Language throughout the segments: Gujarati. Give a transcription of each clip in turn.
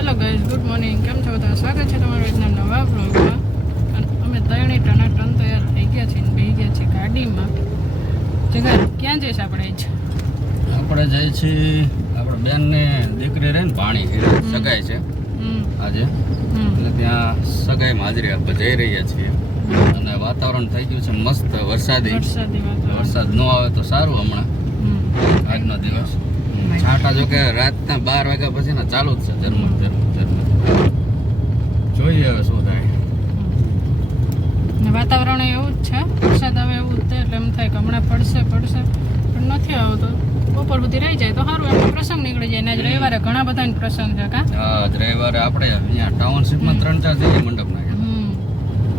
Hello guys, good morning. કેમ છો બધા? સ્વાગત છે તમારું એકના નવા વ્લોગમાં. અમે ત્રણેય ટન તૈયાર થઈ ગયા છીએ ને બેસી ગયા છીએ ગાડીમાં. જગા ક્યાં જઈશ આપણે? આપણે જઈએ છીએ આપણે બેનને દીકરી રહે ને પાણી સગાઈ છે આજે, એટલે ત્યાં સગાઈમાં હાજરી આપવા જઈ રહ્યા છીએ. અને વાતાવરણ થઈ ગયું છે મસ્ત વરસાદી. વરસાદ ન આવે તો સારું. હમણાં આજનો દિવસ છાંટા જો કે રાતના 12 વાગ્યા પછી ને ચાલુ જ છે ઝરમર. જોઈએ હવે શું થાય. વાતાવરણ એવું જ છે, વરસાદ આવે એવું જ છે, એટલે એમ થાય કે હમણાં પડશે પણ નથી આવતો. બપોર સુધી રહી જાય તો સારું, એમનો પ્રસંગ નીકળી જાય. ને આજ રવિવારે ઘણા બધા પ્રસંગ છે. હા, રવિવારે આપણે અહીંયા ટાઉનશીપમાં 3-4 જગ્યાએ મંડપ નાખ્યા.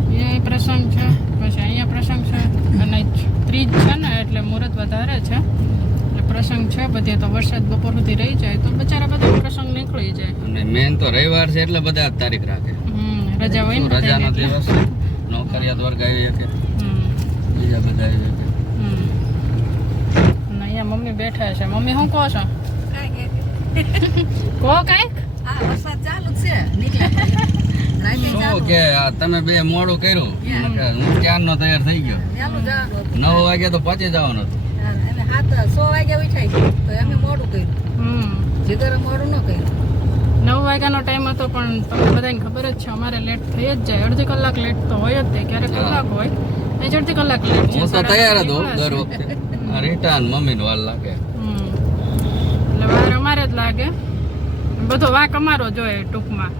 અહીંયા પ્રસંગ છે, પછી અહીંયા પ્રસંગ છે, અને ત્રીજ છે ને એટલે મુહૂર્ત વધારે છે, એટલે પ્રસંગ છે બધે. તો વરસાદ બપોર સુધી રહી જાય તો બચારા બધા પ્રસંગ નીકળી જાય. અને મેન તો રવિવાર છે એટલે બધા તારીખ રાખે. રજા હોય ને, રજાનો દિવસ, નોકરિયાત વર્ગ આવી શકે, બીજા બધા આવી શકે. અહીંયા મમ્મી બેઠા છે. મમ્મી શું કહો છો? કહો કાંઈક. વરસાદ ચાલુ છે, નીકળ્યા શું કે તમે બે મોડું કર્યું? હું ક્યારનો તૈયાર થઈ ગયો. 9 વાગે તો પહોંચી જવાનું હતું. 6 વાગે ઉઠાઈ ગયું તો અમે મોડું કર્યું. જીગરે મોડું ન કર્યું. 9 વાગ્યાનો ટાઈમ હતો, પણ તમને બધાને ખબર જ છે અમારે લેટ થઈ જ જાય. અડધી કલાક લેટ તો હોય જ તે, ક્યારેક કલાક હોય, અડધી કલાક લેટ છે. હું તો તૈયાર હતો દર વખતે. રિટર્ન મમ્મીનો વાર લાગે, એટલે વાર અમારે જ લાગે. બધો વાક અમારો જોઈએ ટૂંકમાં.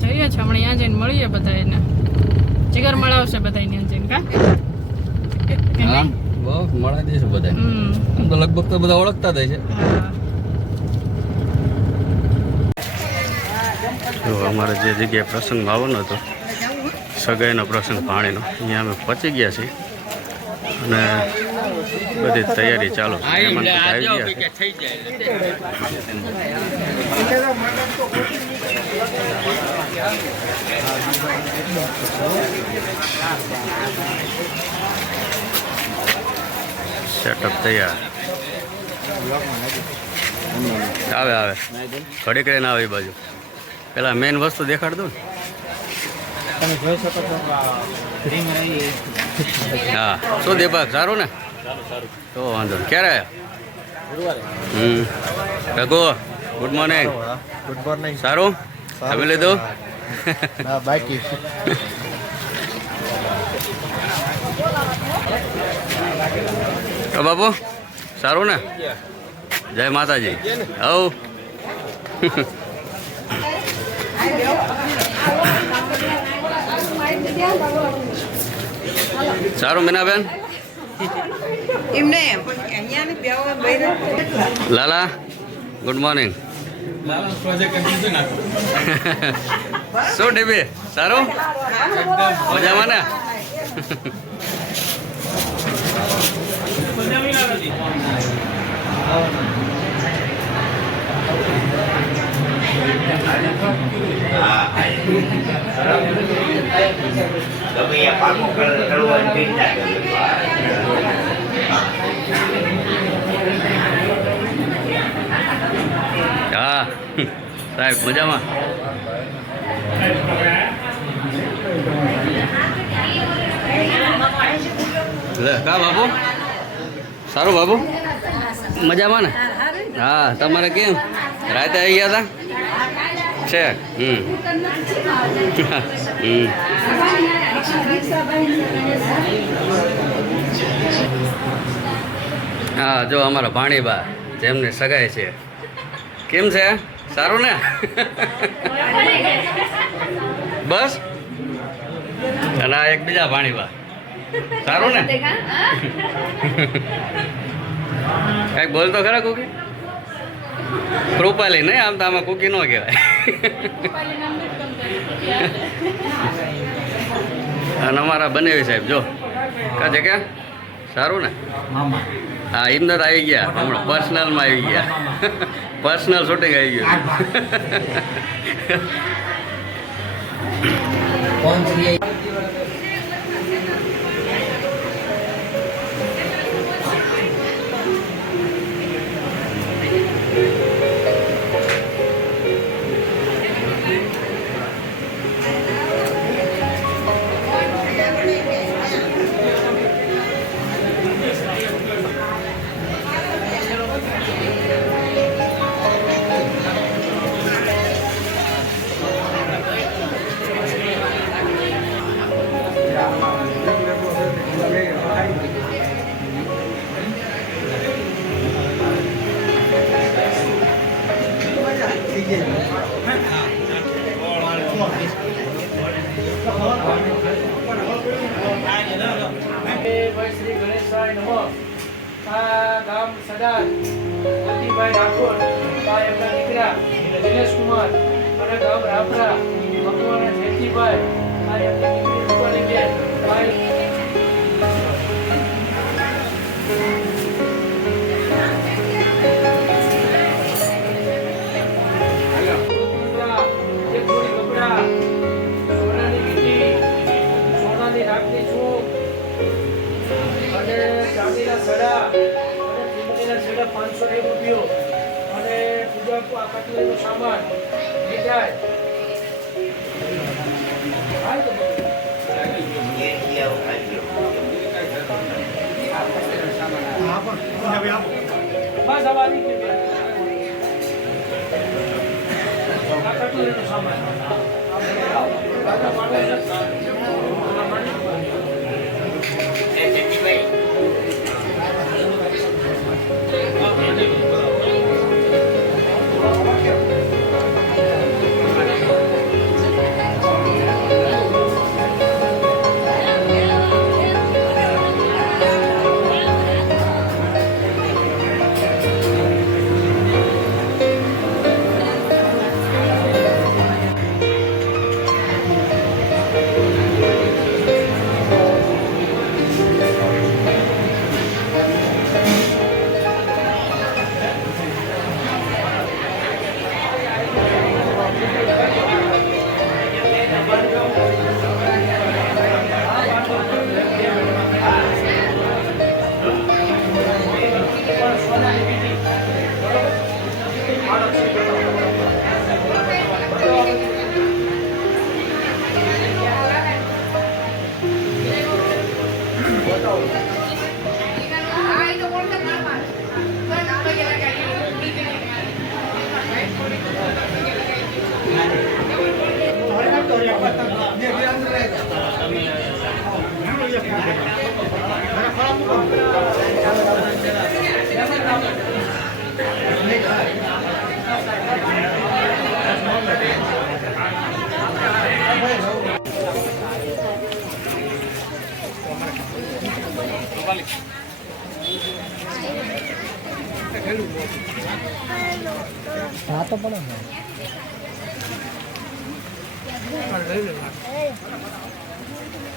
જઈએ છે હમણાં ત્યાં જઈને મળીએ બધા એને. જીગર મળાવશે બધા ત્યાં જઈને. હા, બહુ મળાઈ દઈશું બધા. આમ તો લગભગ તો બધા ઓળખતા જ છે. તો અમારે જે જગ્યાએ પ્રસંગ આવવાનો હતો, સગાઈનો પ્રસંગ પાણીનો, અહીંયા અમે પહોંચી ગયા છીએ અને બધી તૈયારી ચાલુ છે. મહેમાન બધા આવી ગયા છે. સેટઅપ તૈયાર. આવે ઘડી કરીને આવે એ બાજુ. પેલા મેન વસ્તુ દેખાડ દઉં ને. તમે જોઈ શકો છો. હા, શું દીપક, સારું ને? તો વાંધો નહીં. ક્યારે આવ્યા? Raghu, good morning. Good morning. સારું જમી લીધું? બાકી બાપુ સારું ને? જય માતાજી. હવ સારું મીનાબેન? લાલા, ગુડ મોર્નિંગ. શું ડીબી, સારું? મજામાં ને? હા સાહેબ, મજામાં? લે કા બાબુ, સારું બાબુ, મજામાં ને? હા, તમારે કેમ રાતે આવી ગયા હતા છે? હા, જો અમારા ભાણીબા જેમને સગાઈ છે. કેમ છે? સારું ને? બસ. અને આ એક બીજા ભાણીબા, સારું ને? કઈક બોલતો ખરા કુકી? કૃપાલી નહીં, આમ તો આમાં કુકી ન કહેવાય. અને અમારા બનેવી સાહેબ જો કાજે કે સારું ને? હા, ઇમદાદ આવી ગયા હમણાં, પર્સનલમાં આવી ગયા. પર્સનલ શૂટિંગ આવી ગયું. શ્રી ગણેશાય નમઃ આ ગામ સદાર અતિભાઈ રાઠોડ આ એમના દીકરા દિનેશ કુમાર અને ગામ રાપરા ભગવાન જેઠીભાઈ આ એમની દીકરી રૂપાલી બેન ભાઈ સડા અને ચૂંટણીના છેલ્લા 500 રૂપિયો અને પૂજા આકાશનો સામાન મીઠાઈ બસ આવાની આકાશનો સામાન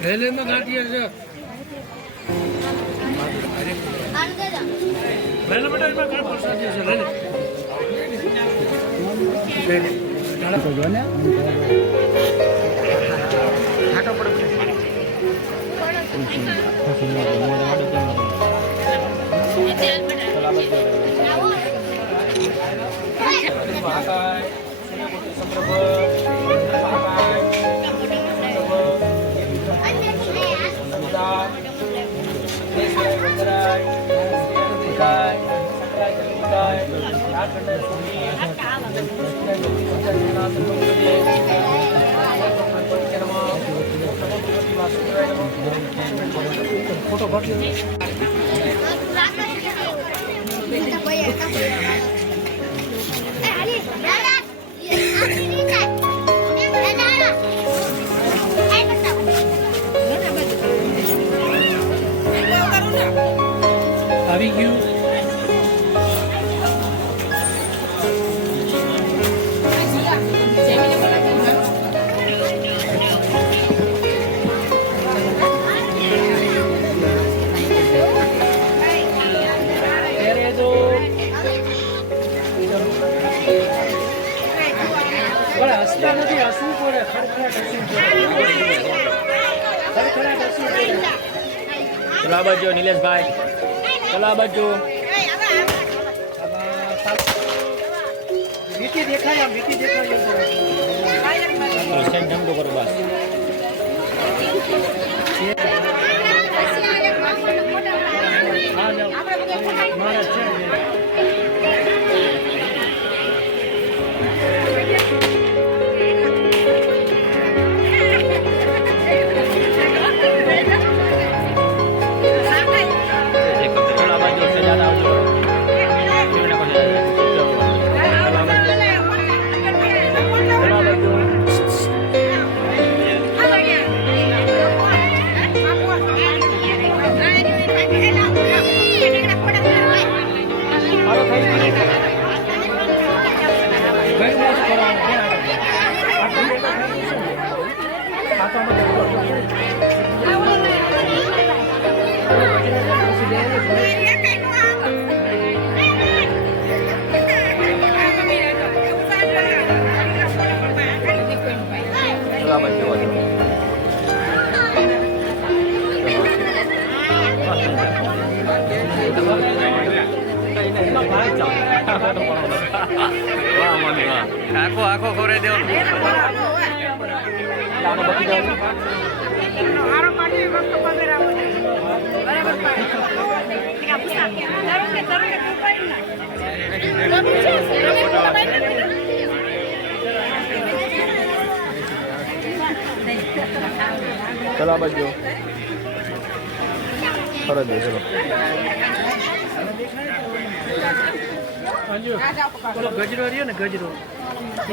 રેલવે માં ગાંઠિયા છે રેલવે બેટા એમાં કાળ પ્રસાદ છે રેલવે ડાળા તો જો ને ખાટો પડે ફોટો પાડી આવી ગયું હસતા નથી હસવું પડે ચલા બાજુ નિલેશભાઈ ચલા બાજુ વીટી દેખાય ધંધો કરો બસ વાહ મમ્મી વાહ. આખો આખો ખોરાઈ દેવાનો. ચલો આ બાજુ ફરજ દે ચલો પેલો ગજરો રહ્યો ને ગજરો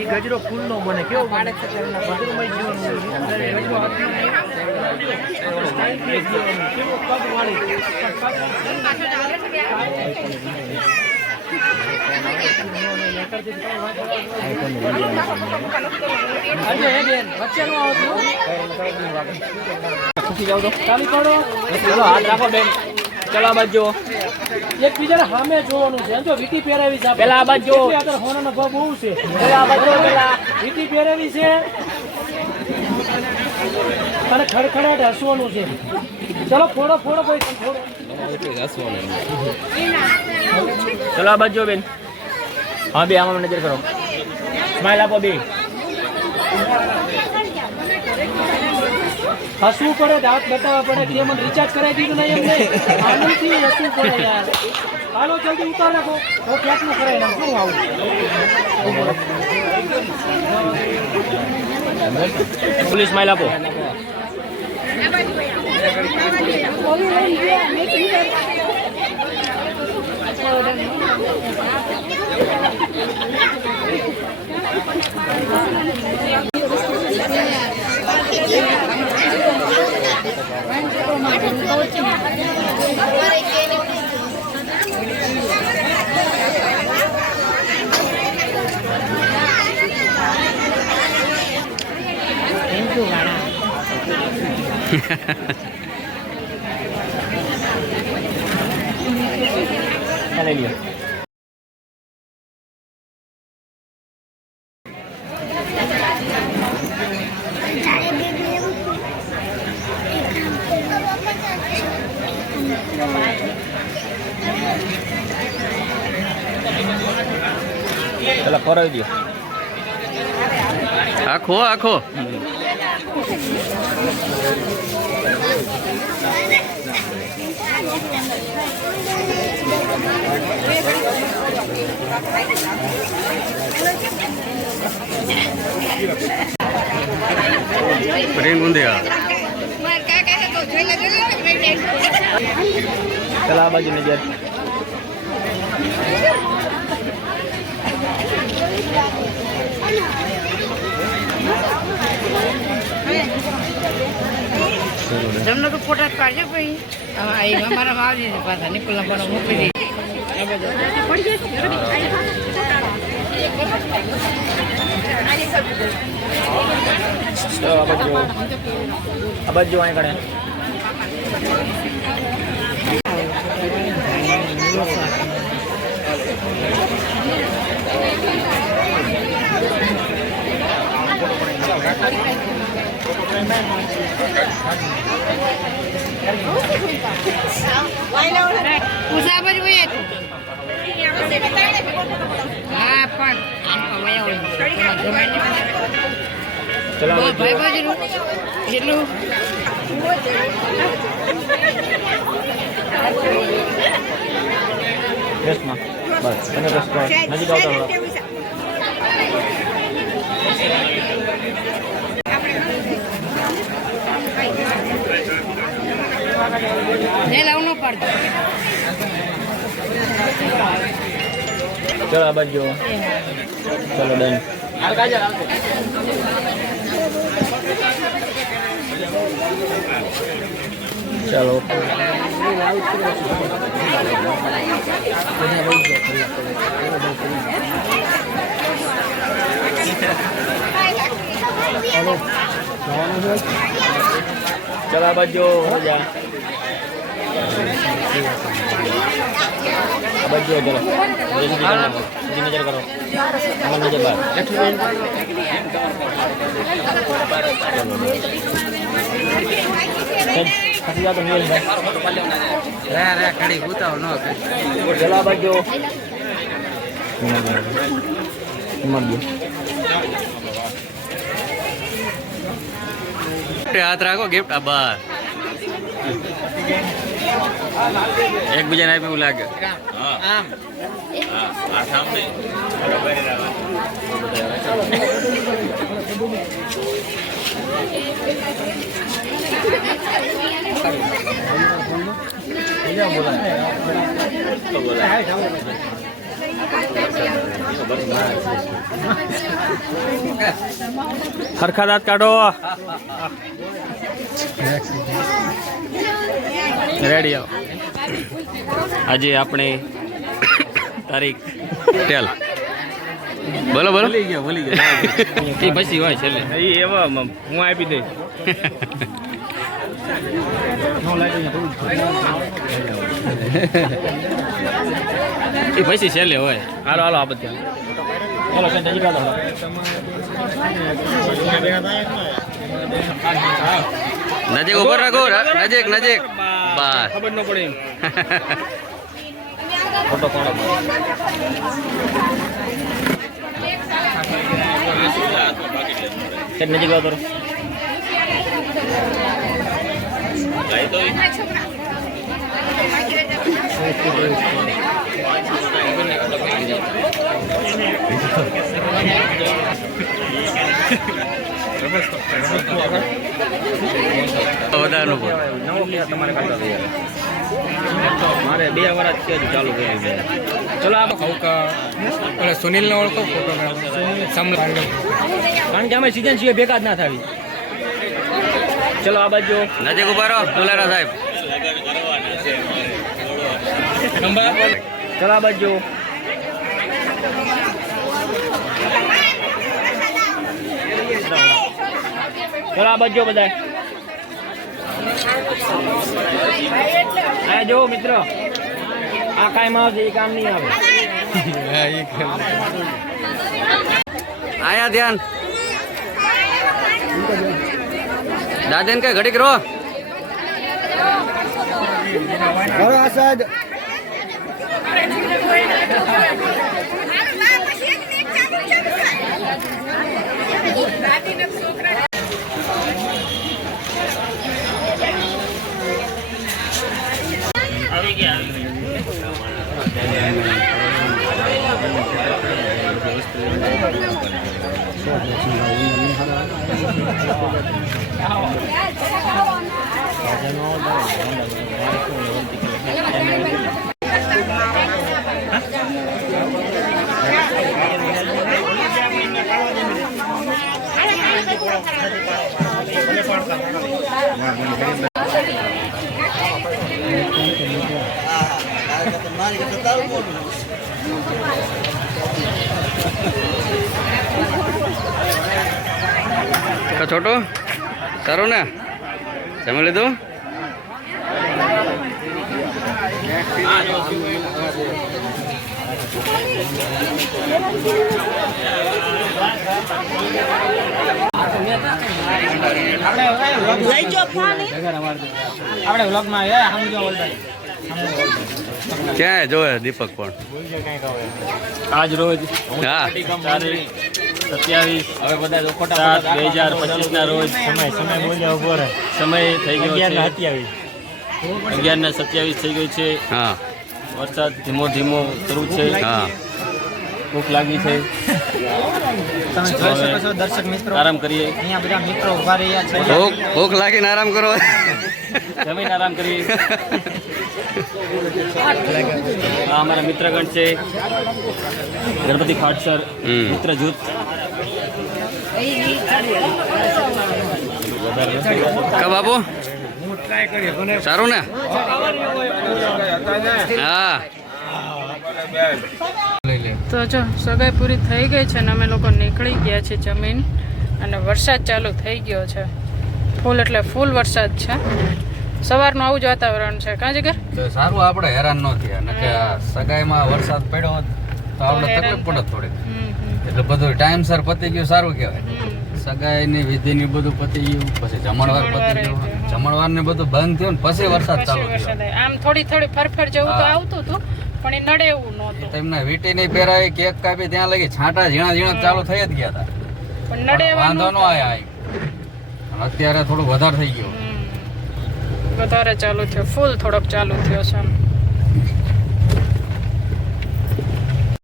એ ગજરો ફૂલનો બને કેવો બને મધુરમય જીવન હોય. ગજરો હાથમાં કેવો પગ વાળી વચ્ચે નો આવતું ખુશી જાવ તો ચાલુ કરો. ચલો હાથ રાખો બેન ચલો આ બાજુ એકબીજાને સામે જોવાનું છે. જો વીટી પહેરાવી છે પેલા આ બાજુ એટલે અત્યારે હોનાનો ભાવ બહુ છે. પેલા આ બાજુ પેલા વીટી પહેરાવી છે અને ખડખડાટ હસવાનું છે. ચલો ફોડો ફોડો ભાઈ તમે ફોડો. ચલો આ બાજુ બેન હા બે આમાં નજર કરો સ્માઈલ આપો બે હસવું પડે દાંત બતાવવા પડે કે મને રિચાર્જ કરાવી દીધું નહીં એમ નહીં. આનંદથી હસવું પડે યાર. હાલો જલ્દી ઉતાર નાખો હું ક્યાંકનું કરાવી નાખું શું આવું ફૂલી સ્માઈલ આપો લઈ લ્યો પેલા ફરાવી દો આખો આખો પ્રેમ ગુંદિયા ચલો આ બાજુ નજર જમનો તો ફોટા પાડજો ભાઈ. અમારા વાવી પાછા નિકુલના ફોટો મોકલી દે. ચલો આ બાજુ અહીં કણે મુસાફર ભાઈ હા પણ ચલો આ બાજુ ભાઈ બાજુ એટલું રેસ્ટમાં બસ તમે રેસ્ટ કરો નજીક આવતા રહો લાવનો પડતો. ચલો આ બાજુ ચલો ડન ચાલો ચલો આ બાજુ મજા આ બાજુ ચલો નજર કરો અમાર નજર બાર ખસી જાઓ તો નીલ ભાઈ ચલો આ બાજુ હાથ રાખો ગિફ્ટ આ બસ એકબીજાને આપી એવું લાગે હરખા દાંત કાઢો રેડી આવો આજે આપણે તારીખ ટેલ બોલો બોલો ભૂલી ગયા એ પછી હોય છેલ્લે એ એવા હું આપી દઈ એ પછી છેલ્લે હોય હાલો હાલો આ બધા ચાલો કે નજીક આવો નજીક ઉપર રાખો નજીક નજીક બસ ખબર ન પડે ફોટો પાડો કે નજીક આવો તો વધારનું નવો ક્યાં તમારે કાઢવા તૈયાર મારે 2 વર્ષ છે ચાલુ કરી ચલો આ સુનિલ નો ઓળખો ફોટોગ્રાફર કારણ કે અમે સીઝન છીએ ભેગા જ ના થાવી ચલો આ બાજુ નજીક ઉભા રહો દુલારા સાહેબ ચલો આ બાજુ ચલો આ બાજુ બધા આ જો મિત્રો આ કાંઈ માં આવશે એ કામ નહીં આવે આયા ધ્યાન દાદેન કઈ ઘડીક રહો આસાદ છોટો સારું ને જમી લીધું આપણે વ્લોગમાં ક્યાં જોવે દીપક પણ આજ રોજ હા 27 હવે બધા ખોટા 2025 ના રોજ સમય બોલ્યા ઉભો રહે સમય થઈ ગયો છે 11:27 થઈ ગયું છે હા વરસાદ ધીમો ધીમો શરૂ છે હા ભૂખ લાગી છે તમે જોઈ શકો છો દર્શક મિત્રો આરામ કરીએ અહીંયા બધા મિત્રો ઉભા રહ્યા છે ભૂખ લાગીને આરામ કરો જમીને આરામ કરીએ આ અમારા મિત્રગણ છે ગણપતિ ખાટસર મિત્ર જૂથ કા બાપુ સારું ને હા તો જો સગાઈ પૂરી થઈ ગઈ છે ને અમે લોકો નીકળી ગયા છે જમીન અને વરસાદ ચાલુ થઈ ગયો છે ફૂલ એટલે ફૂલ વરસાદ છે સવારનું આવું જ વાતાવરણ છે કાં જગર તો સારું આપણે હેરાન ન થયા ને કે સગાઈમાં વરસાદ પડ્યો હોત તો આપણે તકલીફ પડે થોડીક એટલે બધું ટાઈમસર પતી ગયું સારું કહેવાય સગાઈની વિધિની બધું પતી ગયું પછી જમણવાર પતી ગયું જમણવાર ને બધું બંધ થયું ને પછી વરસાદ ચાલુ થયો આમ થોડી થોડી ફરફર જેવું તો આવતું હતું પણ એ નડે એવું નહોતું તેમને વીટી નહીં પહેરાવી કેક કાપી ત્યાં લગી છાંટા ઝીણા ઝીણા ચાલુ થઈ જ ગયા હતા પણ નડે એવા વાંધો ન નહોતા. આયા અત્યારે થોડું વધારે થઈ ગયું વધારે ચાલુ થયો ફૂલ થોડોક ચાલુ થયો છે એમ.